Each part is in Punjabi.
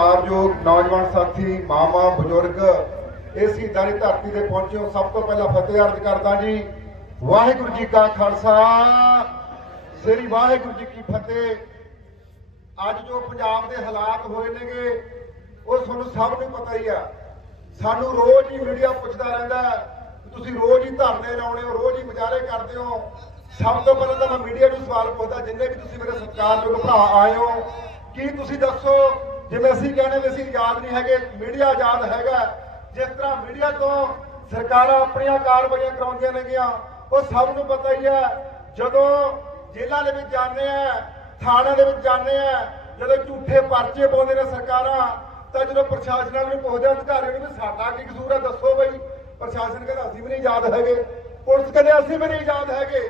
ਸਤਿਕਾਰਯੋਗ ਨੌਜਵਾਨ ਸਾਥੀ, ਮਾਮਾ, ਬਜ਼ੁਰਗ, ਇਸ ਸ਼ਹੀਦਾਂ ਦੀ ਧਰਤੀ ਤੇ ਪਹੁੰਚਿਓ। ਸਭ ਤੋਂ ਪਹਿਲਾਂ ਫਤਿਹ ਅਰਜ਼ ਕਰਦਾ ਜੀ, ਵਾਹਿਗੁਰੂ ਜੀ ਕਾ ਖਾਲਸਾ। ਸ੍ਰੀ ਵਾਹਿਗੁਰੂ ਜੀ ਕੀ ਫਤਿਹ। ਅੱਜ ਜੋ ਪੰਜਾਬ ਦੇ ਹਾਲਾਤ ਹੋਏ ਨੇਗੇ, ਉਹ ਤੁਹਾਨੂੰ ਸਭ ਨੂੰ ਪਤਾ ਹੀ ਆ। ਸਾਨੂੰ ਰੋਜ਼ ਹੀ ਮੀਡੀਆ ਪੁੱਛਦਾ ਰਹਿੰਦਾ ਤੁਸੀਂ ਰੋਜ਼ ਹੀ ਧਰਨੇ ਲਾਉਣੇ ਹੋ, ਰੋਜ਼ ਹੀ ਮੁਜ਼ਾਹਰੇ ਕਰਦੇ ਹੋ। ਸਭ ਤੋਂ ਪਹਿਲਾਂ ਤਾਂ ਮੈਂ ਮੀਡੀਆ ਨੂੰ ਸਵਾਲ ਪੁੱਛਦਾ, ਜਿੰਨੇ ਵੀ ਤੁਸੀਂ ਮੇਰੇ ਸਤਿਕਾਰਯੋਗ ਭਰਾ ਆਏ ਹੋ, ਕੀ ਤੁਸੀਂ ਦੱਸੋ ਜਿਵੇਂ ਅਸੀਂ ਕਹਿੰਦੇ ਵੀ ਅਸੀਂ ਆਜ਼ਾਦ ਨਹੀਂ ਹੈਗੇ ਮੀਡੀਆ ਆਜ਼ਾਦ ਹੈਗਾ ਜਿਸ ਤਰ੍ਹਾਂ ਮੀਡੀਆ ਤੋਂ ਸਰਕਾਰਾਂ ਆਪਣੀਆਂ ਕਾਰਵਾਈਆਂ ਕਰਾਉਂਦੀਆਂ ਨੇਗੀਆਂ ਉਹ ਸਭ ਨੂੰ ਪਤਾ ਹੀ ਹੈ ਜਦੋਂ ਜੇਲ੍ਹਾਂ ਦੇ ਵਿੱਚ ਜਾਂਦੇ ਆ ਥਾਣਿਆਂ ਦੇ ਵਿੱਚ ਜਾਂਦੇ ਆ ਜਦੋਂ ਝੂਠੇ ਪਰਚੇ ਪਾਉਂਦੇ ਨੇ ਸਰਕਾਰਾਂ ਤਾਂ ਜਦੋਂ ਪ੍ਰਸ਼ਾਸਨ ਨਾਲ ਵੀ ਪੁੱਛਦੇ ਅਧਿਕਾਰੀਆਂ ਨੂੰ ਵੀ ਸਾਡਾ ਕੀ ਕਸੂਰ ਹੈ ਦੱਸੋ ਬਈ। ਪ੍ਰਸ਼ਾਸਨ ਕਹਿੰਦਾ ਅਸੀਂ ਵੀ ਨਹੀਂ ਯਾਦ ਹੈਗੇ। ਪੁਲਿਸ ਕਹਿੰਦੇ ਅਸੀਂ ਵੀ ਨਹੀਂ ਯਾਦ ਹੈਗੇ।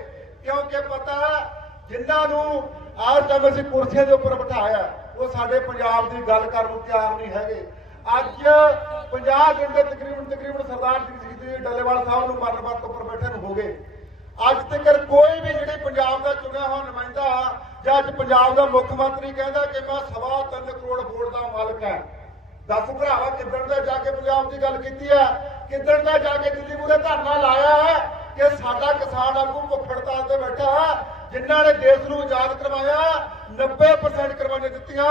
ਕਿਉਂਕਿ ਪਤਾ ਹੈ, ਨੂੰ ਆਹ ਟਾਈਮ ਅਸੀਂ ਕੁਰਸੀਆਂ ਦੇ ਉੱਪਰ ਬਿਠਾਇਆ ਉਹ ਸਾਡੇ ਪੰਜਾਬ ਦੀ ਗੱਲ ਕਰਨ ਨੂੰ ਤਿਆਰ ਨਹੀਂ ਹੈਗੇ। ਅੱਜ 50 ਦਿਨ ਦੇ ਤਕਰੀਬਨ ਤਕਰੀਬਨ ਸਰਦਾਰ ਜਗਜੀਤ ਜੀ ਡੱਲੇਵਾਲ ਸਾਹਿਬ ਨੂੰ ਮਰਨ ਵਰਤ ਉੱਪਰ ਬੈਠੇ ਨੂੰ ਹੋ ਗਏ। ਅੱਜ ਤੱਕ ਕੋਈ ਵੀ ਜਿਹੜੀ ਪੰਜਾਬ ਦਾ ਚੁਣਿਆ ਹੋਇਆ ਨੁਮਾਇੰਦਾ ਜਾਂ ਅੱਜ ਪੰਜਾਬ ਦਾ ਮੁੱਖ ਮੰਤਰੀ ਕਹਿੰਦਾ ਕਿ ਮੈਂ ਸਵਾ ਤਿੰਨ ਕਰੋੜ ਵੋਟ ਦਾ ਮਾਲਕ ਹਾਂ। ਦੱਸ ਭਰਾਵਾ ਕਿੱਦਣ ਦਾ ਜਾ ਕੇ ਪੰਜਾਬ ਦੀ ਗੱਲ ਕੀਤੀ ਹੈ ਕਿੱਦਣ ਦਾ ਜਾ ਕੇ ਦਿੱਲੀ ਮੂਰੇ ਧਰਨਾ ਲਾਇਆ ਹੈ ਕਿ ਸਾਡਾ ਕਿਸਾਨ ਆਗੂ ਭੁੱਖ ਹੜਤਾਲ ਤੇ ਬੈਠਾ ਹੈ, ਜਿਨ੍ਹਾਂ ਨੇ ਦੇਸ਼ ਨੂੰ ਆਜ਼ਾਦ ਕਰਵਾਇਆ 90% ਕਰਵਾਈਆਂ ਦਿੱਤੀਆਂ।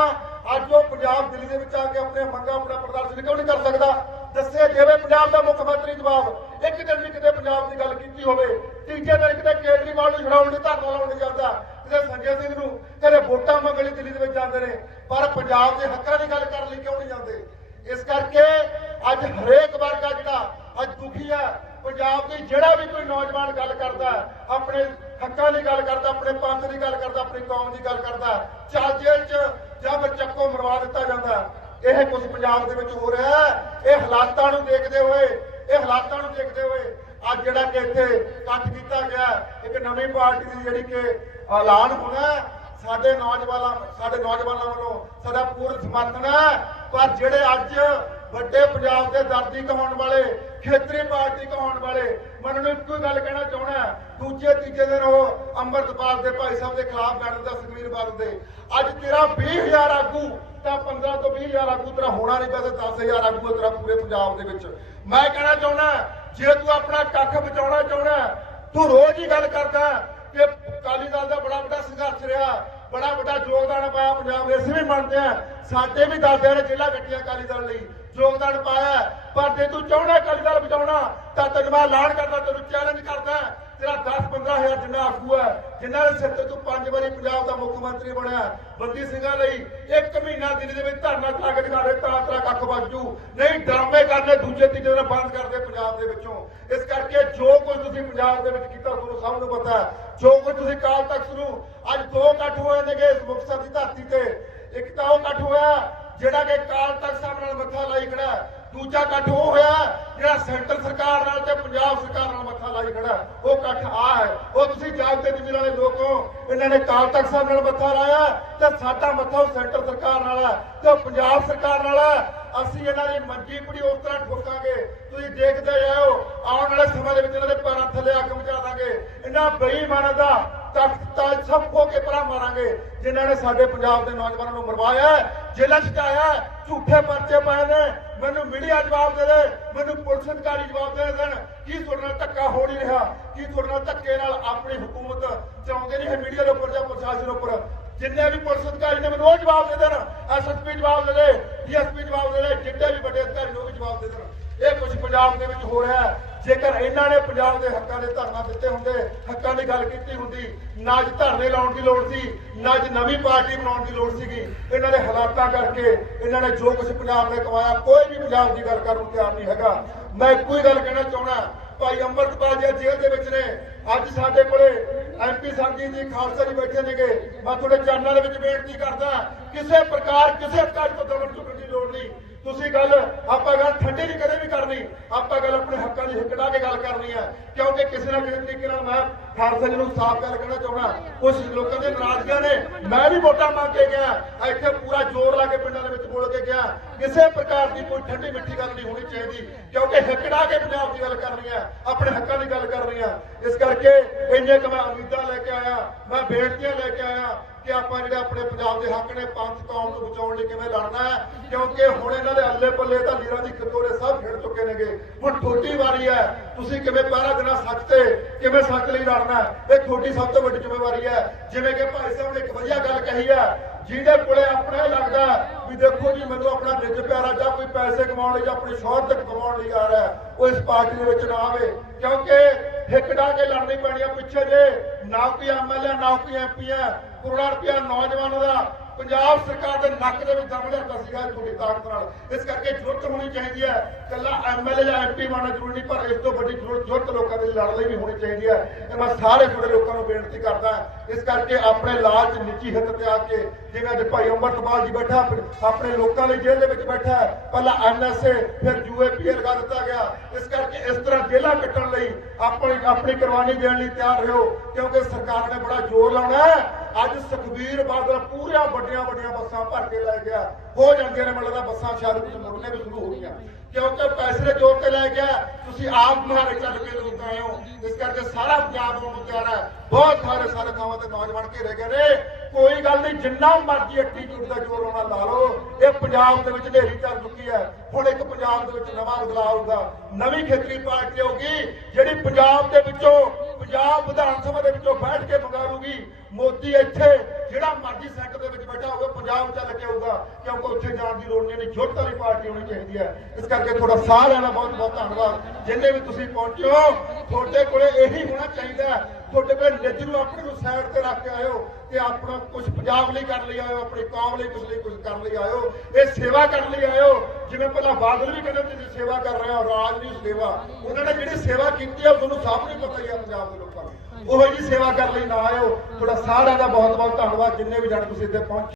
ਅੱਜ ਉਹ ਪੰਜਾਬ ਦਿੱਲੀ ਦੇ ਵਿੱਚ ਆ ਕੇ ਆਪਣੇ ਮੰਗਾਂ ਆਪਣਾ ਪ੍ਰਦਰਸ਼ਨ ਕਿਉਂ ਨਹੀਂ ਕਰ ਸਕਦਾ? ਦੱਸੇ ਜਿਵੇਂ ਪੰਜਾਬ ਦਾ ਮੁੱਖ ਮੰਤਰੀ ਜਵਾਬ? ਇੱਕ ਦਿਨ ਵੀ ਕਿਤੇ ਪੰਜਾਬ ਦੀ ਗੱਲ ਕੀਤੀ ਹੋਵੇ, ਤੀਜੇ ਦਿਨ ਕਿਤੇ ਕੇਜਰੀਵਾਲ ਨੂੰ ਛਡਾਉਣ ਲਈ ਧਰਨਾ ਲਾਉਣ ਨਹੀਂ ਜਾਂਦਾ। ਕਿਤੇ ਸੰਜੇ ਸਿੰਘ ਨੂੰ ਕਦੇ ਵੋਟਾਂ ਮੰਗਣ ਲਈ ਦਿੱਲੀ ਦੇ ਵਿੱਚ ਜਾਂਦੇ ਨੇ। ਪਰ ਪੰਜਾਬ ਦੇ ਹੱਕਾਂ ਦੀ ਗੱਲ ਕਰਨ ਲਈ ਕਿਉਂ ਨਹੀਂ ਜਾਂਦੇ? ਇਸ ਕਰਕੇ ਅੱਜ ਹਰੇਕ ਵਰਗਾ ਜਿਹੜਾ ਅੱਜ ਦੁਖੀ ਹੈ ਪੰਜਾਬ ਦੀ ਜਿਹੜਾ ਵੀ ਕੋਈ ਨੌਜਵਾਨ ਗੱਲ ਕਰਦਾ, ਆਪਣੇ ਹੱਕਾਂ ਦੀ ਗੱਲ ਕਰਦਾ, ਆਪਣੇ ਪੰਥ ਦੀ ਗੱਲ ਕਰਦਾ, ਆਪਣੀ ਕੌਮ ਦੀ ਗੱਲ ਕਰਦਾ ਚਾਲ ਜੇਲ੍ਹ 'ਚ ਜਾਂ ਫਿਰ ਚੱਕੋ ਮਰਵਾ ਦਿੱਤਾ ਜਾਂਦਾ। ਇਹ ਕੁਝ ਪੰਜਾਬ ਦੇ ਵਿੱਚ ਹੋ ਰਿਹਾ ਹੈ। ਇਹ ਹਾਲਾਤਾਂ ਨੂੰ ਦੇਖਦੇ ਹੋਏ, ਇਹ ਹਾਲਾਤਾਂ ਨੂੰ ਦੇਖਦੇ ਹੋਏ ਅੱਜ ਜਿਹੜਾ ਕਿ ਇੱਥੇ ਇਕੱਠ ਕੀਤਾ ਗਿਆ, ਇੱਕ ਨਵੀਂ ਪਾਰਟੀ ਦੀ ਜਿਹੜੀ ਕਿ ਐਲਾਨ ਹੋਣਾ ਸਾਡੇ ਨੌਜਵਾਨਾਂ ਸਾਡੇ ਨੌਜਵਾਨਾਂ ਵੱਲੋਂ ਸਾਡਾ ਪੂਰਨ ਸਮਰਥਨ ਹੈ। ਪਰ ਜਿਹੜੇ ਅੱਜ ਵੱਡੇ ਪੰਜਾਬ ਦੇ ਦਰਦੀ ਕਹਾਉਣ ਵਾਲੇ, ਖੇਤਰੀ ਪਾਰਟੀ ਕਹਾਉਣ ਵਾਲੇ, ਮੈਂ ਉਹਨਾਂ ਨੂੰ ਇੱਕੋ ਹੀ ਗੱਲ ਕਹਿਣਾ ਚਾਹੁੰਦਾ ਦੂਜੇ ਤੀਜੇ ਦਿਨ ਉਹ ਅੰਮ੍ਰਿਤਪਾਲ ਦੇ ਭਾਈ ਸਾਹਿਬ ਦੇ ਖਿਲਾਫ ਲੜਨ ਦਾ ਸੁਖਵੀਰ ਬਾਦਲ ਦੇ। ਅੱਜ ਤੇਰਾ 20000 ਆਗੂ, ਤਾਂ 15 ਤੋਂ 20000 ਆਗੂ ਤੇਰਾ ਹੋਣਾ ਨਹੀਂ ਵੈਸੇ 10000 ਆਗੂ ਤੇਰਾ ਪੂਰੇ ਪੰਜਾਬ ਦੇ ਵਿੱਚ। ਮੈਂ ਕਹਿਣਾ ਚਾਹੁੰਦਾ, ਜੇ ਤੂੰ ਆਪਣਾ ਕੱਖ ਬਚਾਉਣਾ ਚਾਹੁੰਦਾ, ਤੂੰ ਰੋਜ਼ ਹੀ ਗੱਲ ਕਰਦਾ ਕਿ ਅਕਾਲੀ ਦਲ ਦਾ ਬੜਾ ਵੱਡਾ ਸੰਘਰਸ਼ ਰਿਹਾ, ਬੜਾ ਵੱਡਾ ਯੋਗਦਾਨ ਪਾਇਆ ਪੰਜਾਬ ਦੇ ਅਸੀਂ ਵੀ ਮੰਨਦੇ ਆ ਸਾਡੇ ਵੀ ਦਾਦਿਆਂ ਨੇ ਜ਼ਿਲ੍ਹਾ ਗੱਟੀਆਂ ਅਕਾਲੀ ਦਲ ਲਈ, ਯੋਗਦਾਨ ਪਾਇਆ। ਪਰ ਜੇ ਤੂੰ ਚਾਹੁੰਦਾ ਅਕਾਲੀ ਦਲ ਬਚਾਉਣਾ, ਤਾਂ ਤੈਨੂੰ ਮੈਂ ਐਲਾਨ ਕਰਦਾ, ਤੈਨੂੰ ਚੈਲੰਜ ਕਰਦਾ। ਤੇਰਾ 10 15000 ਜਿੰਨਾ ਆਗੂ ਹੈ ਜਿਨ੍ਹਾਂ ਦੇ ਸਿਰ ਤੇ ਤੂੰ ਪੰਜ ਵਾਰੀ ਪੰਜਾਬ ਦਾ ਮੁੱਖ ਮੰਤਰੀ ਬਣਿਆ, ਬੰਦੀ ਸਿੰਘਾਂ ਲਈ ਇੱਕ ਮਹੀਨਾ ਦਿੱਲੀ ਦੇ ਵਿੱਚ ਧਰਨਾ ਲਾ ਕੇ ਦਿਖਾ ਦੇ ਤਾਂ ਤੇਰਾ ਕੱਖ ਬਚੂ ਨਹੀਂ, ਡਰਾਮੇ ਕਰਨੇ ਦੂਜੇ ਤੀਜੇ ਦਿਨ ਬੰਦ ਕਰਦੇ ਪੰਜਾਬ ਦੇ ਵਿੱਚੋਂ। ਇਸ ਕਰਕੇ ਜੋ ਕੁਝ ਤੁਸੀਂ ਪੰਜਾਬ ਦੇ ਵਿੱਚ ਕੀਤਾ, ਤੁਹਾਨੂੰ ਸਭ ਨੂੰ ਪਤਾ ਹੈ, ਜੋ ਕੁਝ ਤੁਸੀਂ ਕਾਲ ਤਖ਼ਤ ਨੂੰ ਅੱਜ ਦੋ ਇਕੱਠ ਹੋਏ ਨੇਗੇ ਇਸ ਮੁਕਤਸਰ ਦੀ ਧਰਤੀ ਤੇ। ਇੱਕ ਤਾਂ ਉਹ ਇਕੱਠ ਹੋਇਆ, ਜਿਹੜਾ ਕਿ ਕਾਲ ਤਖ਼ਤ ਸਾਹਿਬ ਨਾਲ ਮੱਥਾ ਲਾਈ ਖੜਾ ਦੂਜਾ ਇਕੱਠ ਉਹ ਹੋਇਆ, ਜਿਹੜਾ ਸੈਂਟਰ ਸਰਕਾਰ ਨਾਲ ਤੇ ਪੰਜਾਬ ਸਰਕਾਰ ਨਾਲ ਖੜਾ ਉਹ ਇਕੱਠ ਆ ਹੈ। ਉਹ ਤੁਸੀਂ ਜਾਗਦੇ ਜ਼ਮੀਰ ਵਾਲੇ ਲੋਕੋ ਇਹਨਾਂ ਨੇ ਕਾਲ ਤੱਕ ਸਾਹਿਬ ਨਾਲ ਮੱਥਾ ਲਾਇਆ ਤੇ ਸਾਡਾ ਮੱਥਾ ਉਹ ਸੈਂਟਰ ਸਰਕਾਰ ਨਾਲ ਹੈ ਤੇ ਪੰਜਾਬ ਸਰਕਾਰ ਨਾਲ ਹੈ। ਅਸੀਂ ਇਹਨਾਂ ਦੀ ਮੰਜੀ ਪੜੀ ਉਸ ਤਰ੍ਹਾਂ ਠੋਕਾਂਗੇ। ਤੁਸੀਂ ਦੇਖਦੇ ਜਾਓ। ਆਉਣ ਵਾਲੇ ਸਮੇਂ ਦੇ ਵਿੱਚ ਇਹਨਾਂ ਦੇ ਪੈਰਾਂ ਥੱਲੇ ਅੱਗ ਮਚਾ ਦਾਂਗੇ। ਇਹਨਾਂ ਬੇਈਮਾਨਾਂ ਦਾ ਤਖਤ ਤਾਜ ਸਭ ਖੋ ਕੇ ਪਰਾਂ ਮਾਰਾਂਗੇ। ਜਿਨ੍ਹਾਂ ਨੇ ਸਾਡੇ ਪੰਜਾਬ ਦੇ ਨੌਜਵਾਨਾਂ ਨੂੰ ਮਰਵਾਇਆ ਜੇਲ੍ਹਾਂ 'ਚ ਪਾਇਆ ਝੂਠੇ ਪਰਚੇ ਪਾਏ ਨੇ। ਮੈਨੂੰ ਮੀਡੀਆ ਜਵਾਬ ਦੇ ਦੇ, ਮੈਨੂੰ ਪੁਲਿਸ ਅਧਿਕਾਰੀ ਜਵਾਬ ਦੇ ਦੇਣ। ਕੀ ਤੁਹਾਡੇ ਨਾਲ ਧੱਕਾ ਹੋ ਨਹੀਂ ਰਿਹਾ? ਕੀ ਤੁਹਾਡੇ ਨਾਲ ਧੱਕੇ ਨਾਲ ਆਪਣੀ ਹਕੂਮਤ ਚਾਹੁੰਦੇ ਨਹੀਂ ਹੈ ਮੀਡੀਆ ਦੇ ਉੱਪਰ ਜਾਂ ਪ੍ਰਸ਼ਾਸਨ ਉੱਪਰ? ਜਿੰਨੇ ਵੀ ਪੁਲਿਸ ਅਧਿਕਾਰੀ ਨੇ ਮੈਨੂੰ ਉਹ ਜਵਾਬ ਦੇ ਦੇਣ। ਐਸਐਸਪੀ ਜਵਾਬ ਦੇ ਦੇ ਡੀਐਸਪੀ ਜਵਾਬ ਦੇ ਦੇ, ਜਿੰਨੇ ਵੀ ਵੱਡੇ ਅਧਿਕਾਰੀ ਨੇ ਉਹ ਵੀ ਜਵਾਬ ਦੇ ਦੇਣ। ਇਹ ਕੁਝ ਪੰਜਾਬ ਦੇ ਵਿੱਚ ਹੋ ਰਿਹਾ ਹੈ। ਜੇਕਰ ਇਹਨਾਂ ਨੇ ਪੰਜਾਬ ਦੇ ਹੱਕਾਂ ਦੇ ਧਰਨਾ ਦਿੱਤੇ ਹੁੰਦੇ, ਹੱਕਾਂ ਦੀ ਗੱਲ ਕੀਤੀ ਹੁੰਦੀ, ਨਾ ਅੱਜ ਧਰਨੇ ਲਾਉਣ ਦੀ ਲੋੜ ਸੀ, ਨਾ ਅੱਜ ਨਵੀਂ ਪਾਰਟੀ ਬਣਾਉਣ ਦੀ ਲੋੜ ਸੀਗੀ, ਇਹਨਾਂ ਦੇ ਹਾਲਾਤਾਂ ਕਰਕੇ ਇਹਨਾਂ ਨੇ ਜੋ ਕੁਝ ਪੰਜਾਬ ਨੇ ਕਮਾਇਆ, ਕੋਈ ਵੀ ਪੰਜਾਬ ਦੀ ਗੱਲ ਕਰਨ ਨੂੰ ਤਿਆਰ ਨਹੀਂ ਹੈਗਾ। ਮੈਂ ਇੱਕੋ ਹੀ ਗੱਲ ਕਹਿਣਾ ਚਾਹੁੰਦਾ, ਭਾਈ ਅੰਮ੍ਰਿਤਪਾਲ ਜੀ ਜੇਲ੍ਹ ਦੇ ਵਿੱਚ ਨੇ, ਅੱਜ ਸਾਡੇ ਕੋਲੇ ਐਮਪੀ ਸਾਹਿਬ ਜੀ ਖਾਲਸਾ ਜੀ ਬੈਠੇ ਨੇਗੇ, ਮੈਂ ਤੁਹਾਡੇ ਚਰਨਾਂ ਦੇ ਵਿੱਚ ਬੇਨਤੀ ਕਰਦਾ, ਕਿਸੇ ਪ੍ਰਕਾਰ, ਕਿਸੇ ਅਧਿਕਾਰੀ ਤੋਂ ਦਮਨ ਚੁੱਕਣ ਦੀ ਲੋੜ ਨਹੀਂ। ਤੁਸੀਂ ਗੱਲ ਆਪਾਂ ਗੱਲ ਠੰਡੇ ਨਹੀਂ ਕਦੇ ਵੀ ਕਰਨੀ, ਆਪਾਂ ਗੱਲ ਆਪਣੇ ਹੱਕਾਂ ਦੀ ਹਿੱਕੜਾ ਕੇ ਗੱਲ ਕਰਨੀ ਹੈ, ਕਿਉਂਕਿ ਕਿਸੇ ਨਾ ਕਿਸੇ ਤਰੀਕੇ ਨਾਲ ਮੈਂ ਖਾਲਸਾ ਨੂੰ ਸਾਫ਼ ਗੱਲ ਕਹਿਣਾ ਚਾਹੁੰਦਾ ਕੁਝ ਲੋਕਾਂ ਦੇ ਨਾਰਾਜ਼ਗੀਆਂ ਨੇ? ਮੈਂ ਵੀ ਵੋਟਾਂ ਮੰਗ ਕੇ ਗਿਆ। ਇੱਥੇ ਪੂਰਾ ਜ਼ੋਰ ਲਾ ਕੇ ਪਿੰਡਾਂ ਦੇ ਵਿੱਚ ਬੋਲ ਕੇ ਗਿਆ। ਕਿਸੇ ਪ੍ਰਕਾਰ ਦੀ ਕੋਈ ਠੰਡੀ ਮਿੱਠੀ ਗੱਲ ਨਹੀਂ ਹੋਣੀ ਚਾਹੀਦੀ, ਕਿਉਂਕਿ ਹਿੱਕੜਾ ਕੇ ਪੰਜਾਬ ਦੀ ਗੱਲ ਕਰਨੀ ਹੈ। ਆਪਣੇ ਹੱਕਾਂ ਦੀ ਗੱਲ ਕਰਨੀ ਹੈ। ਇਸ ਕਰਕੇ ਇੰਨੇ ਕੁ ਮੈਂ ਉਮੀਦਾਂ ਲੈ ਕੇ ਆਇਆ, ਮੈਂ ਬੇਨਤੀਆਂ ਲੈ ਕੇ ਆਇਆ ਕਿ ਆਪਾਂ ਜਿਹੜੇ ਆਪਣੇ ਪੰਜਾਬ ਦੇ ਹੱਕ ਨੇ ਪੰਥ ਕੌਮ ਨੂੰ ਬਚਾਉਣ ਲਈ ਕਿਵੇਂ ਲੜਨਾ ਹੈ, ਕਿਉਂਕਿ ਹੁਣ ਇਹਨਾਂ ਦੇ ਅੱਲੇ ਪੱਲੇ ਤਾਂ ਲੀਰਾਂ ਦੀ ਚੁੱਕੇ ਨੇਗੇ। ਹੁਣ ਤੁਹਾਡੀ ਵਾਰੀ ਹੈ। ਤੁਸੀਂ ਕਿਵੇਂ ਪਹਿਰਾ ਦੇਣਾ ਸੱਚ ਕਿਵੇਂ ਸੱਚ ਲਈ ਲੜਨਾ ਇਹ ਤੁਹਾਡੀ ਸਭ ਤੋਂ ਵੱਡੀ ਜ਼ਿੰਮੇਵਾਰੀ ਹੈ। ਜਿਵੇਂ ਕਿ ਭਾਈ ਸਾਹਿਬ ਨੇ ਇੱਕ ਵਧੀਆ ਗੱਲ ਕਹੀ ਹੈ, ਜਿਹਦੇ ਕੋਲੇ ਆਪਣੇ ਲੱਗਦਾ ਵੀ ਦੇਖੋ ਜੀ, ਮੈਨੂੰ ਆਪਣਾ ਨਿੱਜ ਪਿਆਰਾ ਜਾਂ ਕੋਈ ਪੈਸੇ ਕਮਾਉਣ ਲਈ ਜਾਂ ਆਪਣੀ ਸ਼ੋਹਰਤ ਕਮਾਉਣ ਲਈ ਆ ਰਿਹਾ ਉਹ ਇਸ ਪਾਰਟੀ ਦੇ ਵਿੱਚ ਨਾ ਆਵੇ। ਕਿਉਂਕਿ ਹਿੱਕ ਡਾ ਕੇ ਲੜਨੀ ਪੈਣੀ ਆ ਪਿੱਛੇ ਜੇ। ਨਾ ਕੋਈ ਐਮਐਲਏ ਨਾ ਕੋਈ ਐਮਪੀ ਹੈ ਕਰੋੜਾਂ ਰੁਪਇਆ ਨੌਜਵਾਨਾਂ ਦਾ ਪੰਜਾਬ ਸਰਕਾਰ ਦੇ ਨੱਕ ਦੇ ਵਿੱਚ ਦਮ ਲਿਆਂਦਾ ਸੀਗਾ ਤੁਹਾਡੀ ਤਾਕਤ ਨਾਲ। ਇਸ ਕਰਕੇ ਜ਼ਰੂਰਤ ਹੋਣੀ ਚਾਹੀਦੀ ਹੈ। ਕੱਲਾ ਐਮਐਲਏ ਜਾਂ ਐਮਪੀ ਬਣਨਾ ਜ਼ਰੂਰੀ ਨਹੀਂ, ਪਰ ਇਸ ਤੋਂ ਵੱਡੀ ਜ਼ਰੂਰਤ ਜ਼ਰੂਰਤ ਲੋਕਾਂ ਦੇ ਲਈ ਲੜਨ ਲਈ ਵੀ ਹੋਣੀ ਚਾਹੀਦੀ ਹੈ। ਇਹ ਮੈਂ ਸਾਰੇ ਤੁਹਾਡੇ ਲੋਕਾਂ ਨੂੰ ਬੇਨਤੀ ਕਰਦਾ ਇਸ ਕਰਕੇ ਆਪਣੇ ਲਾਲਚ ਨਿੱਜੀ ਹਿੱਤ ਤੇ ਆ ਕੇ ਜਿਵੇਂ ਅੱਜ ਭਾਈ ਅੰਮ੍ਰਿਤਪਾਲ ਜੀ ਬੈਠਾ ਆਪਣੇ- ਲੋਕਾਂ ਲਈ ਜੇਲ੍ਹ ਦੇ ਵਿੱਚ ਬੈਠਾ ਹੈ। ਪਹਿਲਾਂ ਐਨਐਸਏ ਫਿਰ ਯੂਏਪੀਏ ਲਗਾ ਦਿੱਤਾ ਗਿਆ। ਇਸ ਕਰਕੇ ਇਸ ਤਰ੍ਹਾਂ ਜੇਲ੍ਹਾਂ ਕੱਟਣ ਲਈ ਆਪਣੀ ਆਪਣੀ ਕੁਰਬਾਨੀ ਦੇਣ ਲਈ ਤਿਆਰ ਰਹੋ, ਕਿਉਂਕਿ ਸਰਕਾਰ ਨੇ ਬੜਾ ਜ਼ੋਰ ਲਾਉਣਾ ਹੈ। ਅੱਜ ਸੁਖਬੀਰ ਬਾਦਲ ਪੂਰੀਆਂ ਵੱਡੀਆਂ ਵੱਡੀਆਂ ਬੱਸਾਂ ਭਰ ਕੇ ਲੈ ਗਿਆ। ਹੋ ਜਾਂਦੀਆਂ ਨੇ ਮਤਲਬ ਬੱਸਾਂ ਸ਼ਹਿਰ ਕੁਝ ਮੁੜਨੇ ਵੀ ਸ਼ੁਰੂ ਹੋ ਗਈਆਂ। ਕਿਉਂਕਿ ਪੈਸੇ ਜ਼ੋਰ ਤੇ ਲੈ ਗਿਆ ਤੁਸੀਂ ਆਪ ਮੁਹਾਰੇ ਚੱਲ ਕੇ ਲੋਕ ਆਏ ਹੋ। ਇਸ ਕਰਕੇ ਸਾਰਾ ਪੰਜਾਬ ਨੂੰ ਤਿਆਰ ਹੈ। ਬਹੁਤ ਸਾਰੇ ਸਾਰੇ ਥਾਵਾਂ ਤੇ ਨੌਜਵਾਨ ਘੇਰੇ ਗਏ ਨੇ। ਕੋਈ ਗੱਲ ਨਹੀਂ, ਜਿੰਨਾ ਮਰਜ਼ੀ ਅੱਟੀ ਦਾ ਜ਼ੋਰ ਲਾਉਣਾ ਲਾ ਲਓ। ਇਹ ਪੰਜਾਬ ਦੇ ਵਿੱਚ ਢੇਰੀ ਚੱਲ ਚੁੱਕੀ ਹੈ। ਹੁਣ ਇੱਕ ਪੰਜਾਬ ਦੇ ਵਿੱਚ ਨਵਾਂ ਬਦਲਾਅ ਆਊਗਾ। ਨਵੀਂ ਖੇਤਰੀ ਪਾਰਟੀ ਆਊਗੀ, ਜਿਹੜੀ ਪੰਜਾਬ ਦੇ ਵਿੱਚੋਂ, ਪੰਜਾਬ ਵਿਧਾਨ ਸਭਾ ਦੇ ਵਿੱਚੋਂ ਬੈਠ ਕੇ ਮੰਗਾਰੂਗੀ ਮੋਦੀ ਇੱਥੇ ਜਿਹੜਾ ਮਰਜ਼ੀ ਸੈਂਟਰ ਦੇ ਵਿੱਚ ਬੈਠਾ ਹੋਵੇ, ਪੰਜਾਬ ਚੱਲ ਕੇ ਆਊਗਾ। ਕਿਉਂਕਿ ਉੱਥੇ ਜਾਣ ਦੀ ਲੋੜ ਨਹੀਂ ਨਹੀਂ ਜੁੱਟ ਵਾਲੀ ਪਾਰਟੀ ਹੋਣੀ ਚਾਹੀਦੀ ਹੈ। ਇਸ ਕਰਕੇ ਥੋੜਾ ਸਾਹ ਲੈਣਾ ਬਹੁਤ ਬਹੁਤ ਧੰਨਵਾਦ। ਜਿੰਨੇ ਵੀ ਤੁਸੀਂ ਪਹੁੰਚੇ ਹੋ, ਤੁਹਾਡੇ ਕੋਲੇ ਇਹੀ ਹੋਣਾ ਚਾਹੀਦਾ ਤੁਹਾਡੇ ਕੋਲ ਨਿੱਜ ਨੂੰ ਆਪਣੇ ਨੂੰ ਸਾਈਡ ਤੇ ਰੱਖ ਕੇ ਆਇਓ ਤੇ ਆਪਣਾ ਕੁਝ ਪੰਜਾਬ ਲਈ ਕਰਨ ਲਈ ਆਇਓ, ਆਪਣੀ ਕੌਮ ਲਈ ਕੁਝ ਲਈ ਕੁਝ ਕਰਨ ਲਈ ਆਇਓ। ਇਹ ਸੇਵਾ ਕਰਨ ਲਈ ਆਇਓ। ਜਿਵੇਂ ਪਹਿਲਾਂ ਬਾਦਲ ਵੀ ਕਹਿੰਦੇ ਤੁਸੀਂ ਸੇਵਾ ਕਰ ਰਹੇ ਹੋ, ਰਾਜ ਦੀ ਸੇਵਾ। ਉਹਨਾਂ ਨੇ ਜਿਹੜੀ ਸੇਵਾ ਕੀਤੀ ਹੈ ਤੁਹਾਨੂੰ ਸਭ ਨੂੰ ਪਤਾ ਹੀ ਹੈ ਪੰਜਾਬ ਦੇ ਲੋਕਾਂ ਨੂੰ। ਉਹ ਜੀ ਸੇਵਾ ਕਰਨ ਲਈ ਨਾ ਆਇਓ। ਤੁਹਾਡਾ ਸਾਰਿਆਂ ਦਾ ਬਹੁਤ ਬਹੁਤ ਧੰਨਵਾਦ। ਜਿੰਨੇ ਵੀ ਜਣ ਤੁਸੀਂ ਇੱਥੇ ਪਹੁੰਚੇ